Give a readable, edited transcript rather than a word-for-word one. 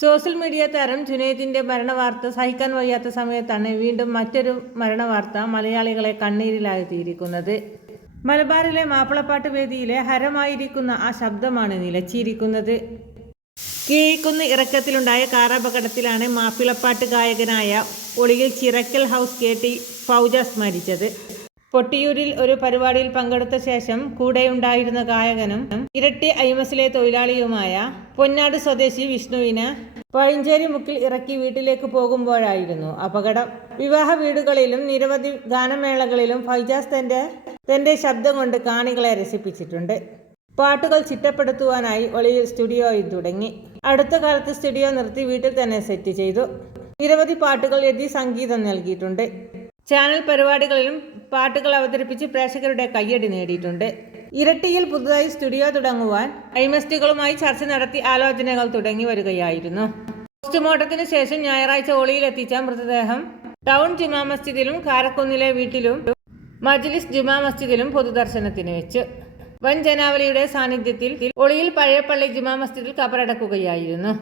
Social media താരം ജുനൈദിന്റെ മരണവാർത്ത സഹിക്കാൻ വയ്യാത്ത സമയത്താണ് വീണ്ടും മറ്റൊരു മരണവാർത്ത മലയാളികളെ കണ്ണീരിലാഴ്ത്തിയിരിക്കുന്നത്. മലബാറിലെ മാപ്പിളപ്പാട്ട് വേദിയിലെ ഹരമായിരിക്കുന്ന ആ ശബ്ദമാണ് നിലച്ചിരിക്കുന്നത്. കീഴ്ക്കുന്ന് ഇറക്കത്തിലുണ്ടായ കാറപകടത്തിലാണ് മാപ്പിളപ്പാട്ട് ഗായകനായ ഒളിയിൽ ചിറക്കൽ ഹൗസ് കെ.ടി. ഫൗജാസ് മരിച്ചത്. പൊട്ടിയൂരിൽ ഒരു പരിപാടിയിൽ പങ്കെടുത്ത ശേഷം കൂടെയുണ്ടായിരുന്ന ഗായകനും ഇരട്ടി ഐമസിലെ തൊഴിലാളിയുമായ പൊന്നാട് സ്വദേശി വിഷ്ണുവിനെ പഴഞ്ചേരി മുക്കിൽ ഇറക്കി വീട്ടിലേക്ക് പോകുമ്പോഴായിരുന്നു അപകടം. വിവാഹ വീടുകളിലും നിരവധി ഗാനമേളകളിലും ഫൈജാസ് തന്റെ ശബ്ദം കൊണ്ട് കാണികളെ രസിപ്പിച്ചിട്ടുണ്ട്. പാട്ടുകൾ ചിട്ടപ്പെടുത്തുവാനായി ഒളിയിൽ സ്റ്റുഡിയോയിൽ തുടങ്ങി. അടുത്ത കാലത്ത് സ്റ്റുഡിയോ നിർത്തി വീട്ടിൽ തന്നെ സെറ്റ് ചെയ്തു. നിരവധി പാട്ടുകൾ എഴുതി സംഗീതം നൽകിയിട്ടുണ്ട്. ചാനൽ പരിപാടികളിലും പാട്ടുകൾ അവതരിപ്പിച്ച് പ്രേക്ഷകരുടെ കയ്യടി നേടിയിട്ടുണ്ട്. ഇരട്ടിയിൽ പുതുതായി സ്റ്റുഡിയോ തുടങ്ങുവാൻ ഐമസ്റ്റുകളുമായി ചർച്ച നടത്തി ആലോചനകൾ തുടങ്ങി വരികയായിരുന്നു. പോസ്റ്റ്മോർട്ടത്തിന് ശേഷം ഞായറാഴ്ച ഒളിയിലെത്തിച്ച മൃതദേഹം ടൗൺ ജുമാ മസ്ജിദിലും കാരക്കുന്നിലെ വീട്ടിലും മജ്ലിസ് ജുമാ മസ്ജിദിലും പൊതുദർശനത്തിന് വെച്ചു. വൻ ജനാവലിയുടെ സാന്നിധ്യത്തിൽ ഒളിയിൽ പഴയ പള്ളി ജുമാ മസ്ജിദിൽ കബറടക്കുകയായിരുന്നു.